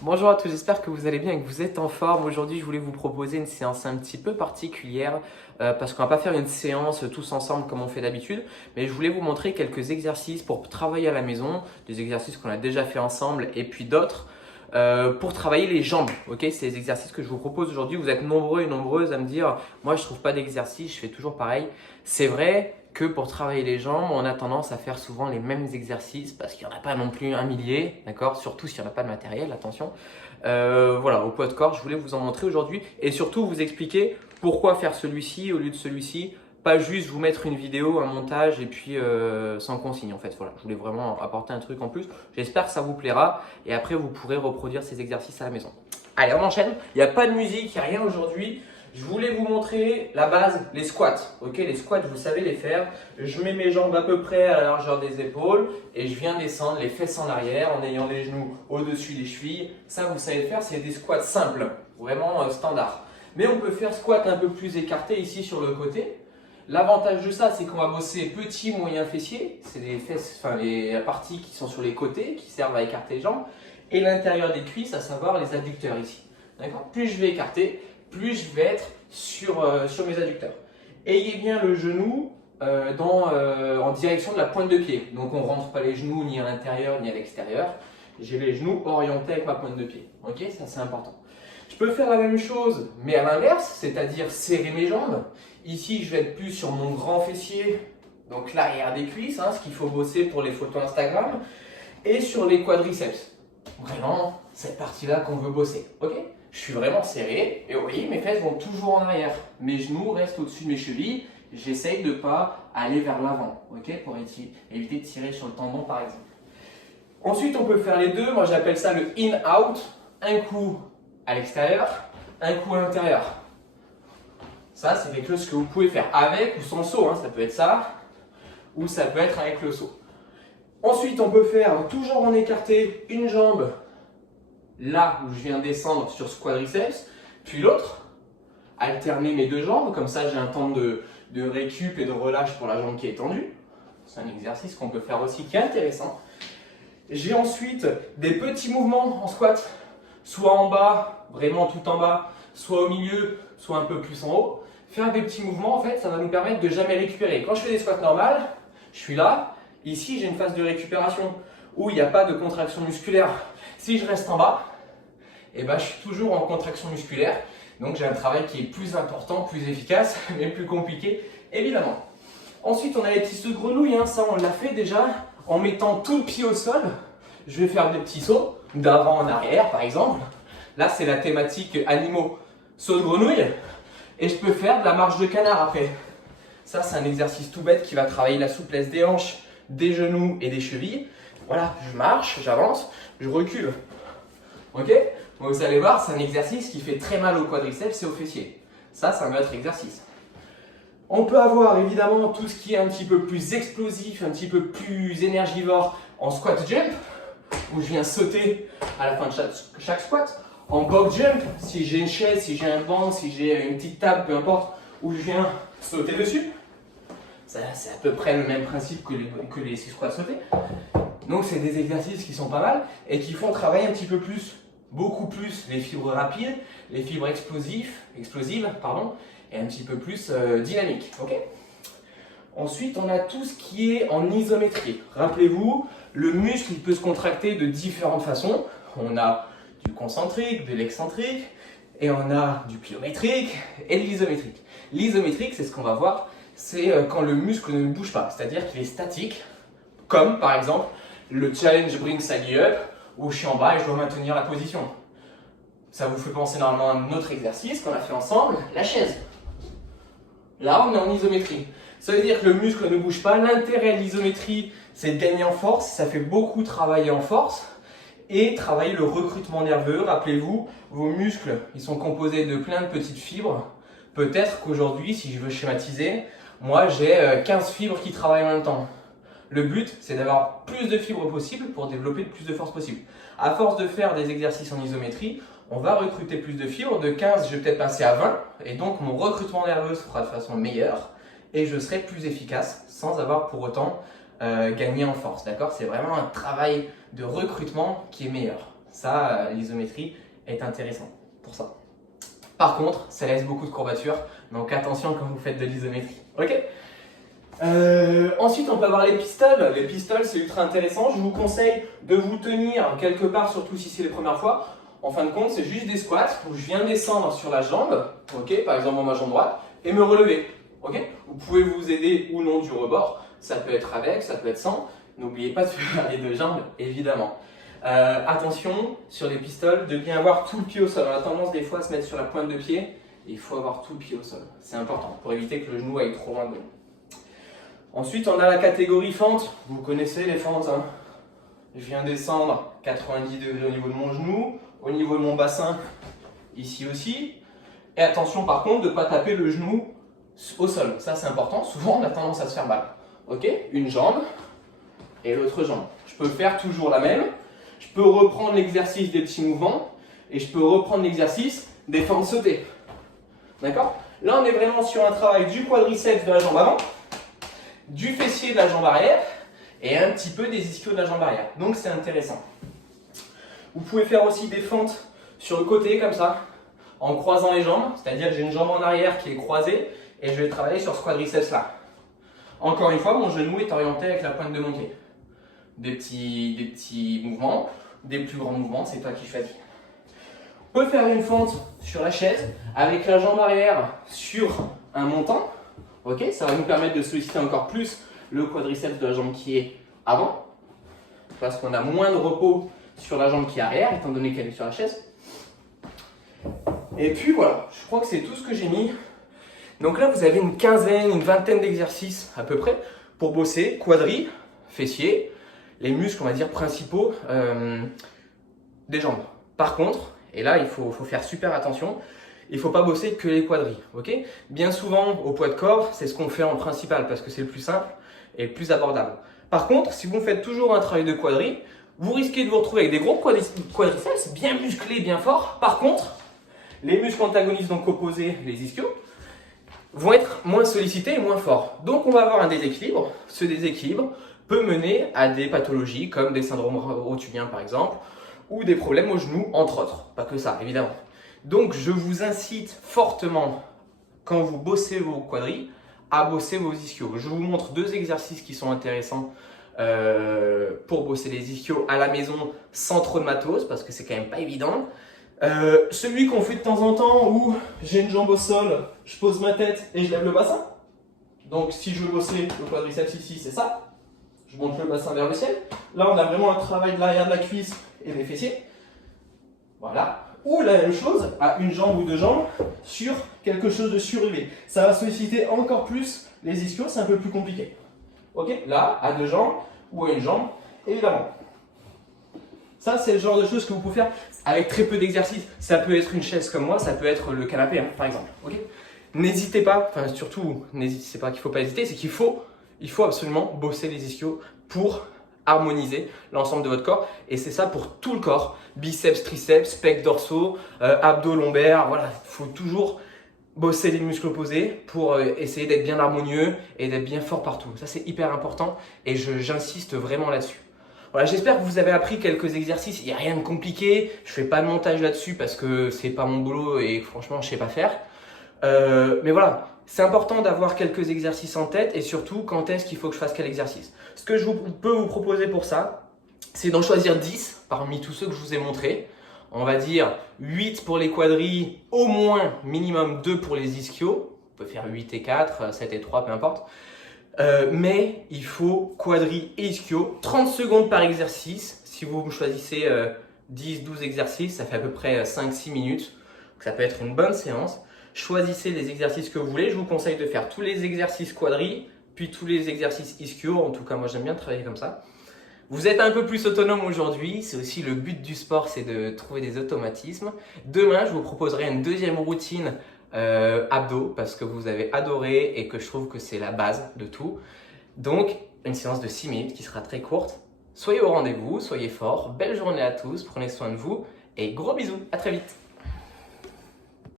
Bonjour à tous, j'espère que vous allez bien et que vous êtes en forme. Aujourd'hui, je voulais vous proposer une séance un petit peu particulière parce qu'on va pas faire une séance tous ensemble comme on fait d'habitude, mais je voulais vous montrer quelques exercices pour travailler à la maison, des exercices qu'on a déjà fait ensemble et puis d'autres pour travailler les jambes. Ok, c'est les exercices que je vous propose aujourd'hui. Vous êtes nombreux et nombreuses à me dire, moi je trouve pas d'exercice, je fais toujours pareil. C'est vrai que pour travailler les jambes, on a tendance à faire souvent les mêmes exercices parce qu'il n'y en a pas non plus un millier, d'accord? Surtout s'il n'y en a pas de matériel, attention. Voilà, au poids de corps, je voulais vous en montrer aujourd'hui et surtout vous expliquer pourquoi faire celui-ci au lieu de celui-ci. Pas juste vous mettre une vidéo, un montage et puis sans consigne en fait. Voilà, je voulais vraiment apporter un truc en plus. J'espère que ça vous plaira et après vous pourrez reproduire ces exercices à la maison. Allez, on enchaîne. Il n'y a pas de musique, il n'y a rien aujourd'hui. Je voulais vous montrer la base, les squats. Ok, les squats, vous savez les faire. Je mets mes jambes à peu près à la largeur des épaules et je viens descendre les fesses en arrière en ayant les genoux au-dessus des chevilles. Ça, vous savez le faire, c'est des squats simples, vraiment standard. Mais on peut faire squat un peu plus écarté ici sur le côté. L'avantage de ça, c'est qu'on va bosser petit, moyen fessier. C'est les fesses, enfin les parties qui sont sur les côtés, qui servent à écarter les jambes. Et l'intérieur des cuisses, à savoir les adducteurs ici. D'accord? Plus je vais écarter, plus je vais être sur mes adducteurs. Ayez bien le genou en direction de la pointe de pied. Donc on ne rentre pas les genoux ni à l'intérieur ni à l'extérieur. J'ai les genoux orientés avec ma pointe de pied. Ok, ça c'est important. Je peux faire la même chose, mais à l'inverse, c'est-à-dire serrer mes jambes. Ici, je vais être plus sur mon grand fessier, donc l'arrière des cuisses, ce qu'il faut bosser pour les photos Instagram, et sur les quadriceps. Vraiment, cette partie-là qu'on veut bosser. Ok? Je suis vraiment serré, et vous voyez, mes fesses vont toujours en arrière. Mes genoux restent au-dessus de mes chevilles. J'essaye de ne pas aller vers l'avant, ok? Pour éviter de tirer sur le tendon, par exemple. Ensuite, on peut faire les deux. Moi, j'appelle ça le in-out. Un coup à l'extérieur, un coup à l'intérieur. Ça, c'est quelque chose que vous pouvez faire avec ou sans saut. Ça peut être ça, ou ça peut être avec le saut. Ensuite, on peut faire, toujours en écarté, une jambe là où je viens descendre sur ce quadriceps, puis l'autre. Alterner mes deux jambes, comme ça j'ai un temps de récup et de relâche pour la jambe qui est tendue. C'est un exercice qu'on peut faire aussi qui est intéressant. J'ai ensuite des petits mouvements en squat, soit en bas, vraiment tout en bas, soit au milieu, soit un peu plus en haut. Faire des petits mouvements, en fait, ça va nous permettre de jamais récupérer. Quand je fais des squats normales, je suis là. Ici, j'ai une phase de récupération où il n'y a pas de contraction musculaire. Si je reste en bas, je suis toujours en contraction musculaire. Donc, j'ai un travail qui est plus important, plus efficace, mais plus compliqué, évidemment. Ensuite, on a les petits sauts de grenouille. Ça, on l'a fait déjà en mettant tout le pied au sol. Je vais faire des petits sauts d'avant en arrière, par exemple. Là, c'est la thématique animaux. Saut de grenouille. Et je peux faire de la marche de canard après. Ça, c'est un exercice tout bête qui va travailler la souplesse des hanches, des genoux et des chevilles. Voilà, je marche, j'avance, je recule. Ok? Donc vous allez voir, c'est un exercice qui fait très mal au quadriceps et aux fessiers. Ça, c'est un autre exercice. On peut avoir évidemment tout ce qui est un petit peu plus explosif, un petit peu plus énergivore en squat jump, où je viens sauter à la fin de chaque squat. En box jump, si j'ai une chaise, si j'ai un banc, si j'ai une petite table, peu importe, où je viens sauter dessus. Ça, c'est à peu près le même principe que les squats sautés. Donc c'est des exercices qui sont pas mal et qui font travailler un petit peu plus, beaucoup plus les fibres rapides, les fibres explosives, et un petit peu plus dynamiques. Okay. Ensuite, on a tout ce qui est en isométrie. Rappelez-vous, le muscle il peut se contracter de différentes façons. On a du concentrique, de l'excentrique, et on a du plyométrique et de l'isométrique. L'isométrique, c'est ce qu'on va voir, c'est quand le muscle ne bouge pas, c'est-à-dire qu'il est statique, comme par exemple le challenge bring side up, où je suis en bas et je dois maintenir la position. Ça vous fait penser normalement à un autre exercice qu'on a fait ensemble, la chaise. Là, on est en isométrie. Ça veut dire que le muscle ne bouge pas. L'intérêt de l'isométrie, c'est de gagner en force. Ça fait beaucoup travailler en force et travailler le recrutement nerveux. Rappelez-vous, vos muscles, ils sont composés de plein de petites fibres. Peut-être qu'aujourd'hui, si je veux schématiser, moi j'ai 15 fibres qui travaillent en même temps. Le but, c'est d'avoir plus de fibres possible pour développer le plus de force possible. À force de faire des exercices en isométrie, on va recruter plus de fibres. De 15, je vais peut-être passer à 20. Et donc, mon recrutement nerveux se fera de façon meilleure. Et je serai plus efficace sans avoir pour autant gagné en force. D'accord? C'est vraiment un travail de recrutement qui est meilleur. Ça, l'isométrie est intéressant pour ça. Par contre, ça laisse beaucoup de courbatures, donc attention quand vous faites de l'isométrie. Ok. Ensuite, on peut avoir les pistoles. Les pistoles, c'est ultra intéressant. Je vous conseille de vous tenir quelque part, surtout si c'est les premières fois. En fin de compte, c'est juste des squats où je viens descendre sur la jambe, ok, par exemple ma jambe droite, et me relever. Ok. Vous pouvez vous aider ou non du rebord. Ça peut être avec, ça peut être sans. N'oubliez pas de faire les deux jambes, évidemment. Attention sur les pistoles, de bien avoir tout le pied au sol. On a tendance des fois à se mettre sur la pointe de pied. Et il faut avoir tout le pied au sol. C'est important pour éviter que le genou aille trop loin de nous. Ensuite, on a la catégorie fente. Vous connaissez les fentes, hein. Je viens descendre 90 degrés au niveau de mon genou, au niveau de mon bassin, ici aussi. Et attention par contre de ne pas taper le genou au sol. Ça, c'est important. Souvent, on a tendance à se faire mal. Ok, une jambe et l'autre jambe. Je peux faire toujours la même. Je peux reprendre l'exercice des petits mouvements et je peux reprendre l'exercice des fentes sautées. D'accord? Là, on est vraiment sur un travail du quadriceps de la jambe avant, du fessier de la jambe arrière et un petit peu des ischios de la jambe arrière. Donc, c'est intéressant. Vous pouvez faire aussi des fentes sur le côté comme ça, en croisant les jambes. C'est-à-dire que j'ai une jambe en arrière qui est croisée et je vais travailler sur ce quadriceps là. Encore une fois, mon genou est orienté avec la pointe de mon pied. Des petits mouvements, des plus grands mouvements, c'est toi qui choisis. On peut faire une fente sur la chaise avec la jambe arrière sur un montant. Ok, ça va nous permettre de solliciter encore plus le quadriceps de la jambe qui est avant, parce qu'on a moins de repos sur la jambe qui est arrière, étant donné qu'elle est sur la chaise. Et puis voilà, je crois que c'est tout ce que j'ai mis. Donc là, vous avez une quinzaine, une vingtaine d'exercices à peu près pour bosser quadri, fessier, les muscles, on va dire, principaux des jambes. Par contre, et là, il faut faire super attention, il ne faut pas bosser que les quadris. Okay, bien souvent, au poids de corps, c'est ce qu'on fait en principal parce que c'est le plus simple et le plus abordable. Par contre, si vous faites toujours un travail de quadri, vous risquez de vous retrouver avec des gros quadriceps bien musclés, bien forts. Par contre, les muscles antagonistes, donc opposés, les ischios, vont être moins sollicités et moins forts. Donc, on va avoir un déséquilibre. Ce déséquilibre peut mener à des pathologies comme des syndromes rotuliens par exemple, ou des problèmes au genou, entre autres. Pas que ça, évidemment. Donc, je vous incite fortement, quand vous bossez vos quadris, à bosser vos ischios. Je vous montre deux exercices qui sont intéressants pour bosser les ischios à la maison sans trop de matos, parce que c'est quand même pas évident. Celui qu'on fait de temps en temps où j'ai une jambe au sol, je pose ma tête et je lève le bassin. Donc, si je veux bosser le quadriceps ici, c'est ça. Je monte le bassin vers le ciel. Là, on a vraiment un travail de l'arrière de la cuisse et des fessiers. Voilà. Ou la même chose à une jambe ou deux jambes sur quelque chose de surélevé. Ça va solliciter encore plus les ischios, c'est un peu plus compliqué. Ok? Là, à deux jambes ou à une jambe, évidemment. Ça, c'est le genre de choses que vous pouvez faire avec très peu d'exercices. Ça peut être une chaise comme moi, ça peut être le canapé, hein, par exemple. Okay, n'hésitez pas, enfin surtout, n'hésitez pas qu'il ne faut pas hésiter, c'est qu'il faut absolument bosser les ischios pour harmoniser l'ensemble de votre corps. Et c'est ça pour tout le corps. Biceps, triceps, pecs dorsaux, abdos, lombaires. Voilà, il faut toujours bosser les muscles opposés pour essayer d'être bien harmonieux et d'être bien fort partout. Ça, c'est hyper important et j'insiste vraiment là-dessus. Voilà, j'espère que vous avez appris quelques exercices. Il n'y a rien de compliqué. Je ne fais pas de montage là-dessus parce que ce n'est pas mon boulot et franchement, je ne sais pas faire. Mais voilà, c'est important d'avoir quelques exercices en tête et surtout quand est-ce qu'il faut que je fasse quel exercice. Ce que je peux vous proposer pour ça, c'est d'en choisir 10 parmi tous ceux que je vous ai montrés. On va dire 8 pour les quadris, au moins minimum 2 pour les ischios. On peut faire 8 et 4, 7 et 3, peu importe. Mais il faut quadri et ischio, 30 secondes par exercice. Si vous choisissez 10-12 exercices, ça fait à peu près 5-6 minutes. Donc ça peut être une bonne séance. Choisissez les exercices que vous voulez. Je vous conseille de faire tous les exercices quadri, puis tous les exercices ischio. En tout cas, moi j'aime bien travailler comme ça. Vous êtes un peu plus autonome aujourd'hui. C'est aussi le but du sport, c'est de trouver des automatismes. Demain, je vous proposerai une deuxième routine abdos parce que vous avez adoré et que je trouve que c'est la base de tout. Donc, une séance de 6 minutes qui sera très courte. Soyez au rendez-vous, soyez forts. Belle journée à tous, prenez soin de vous et gros bisous. À très vite.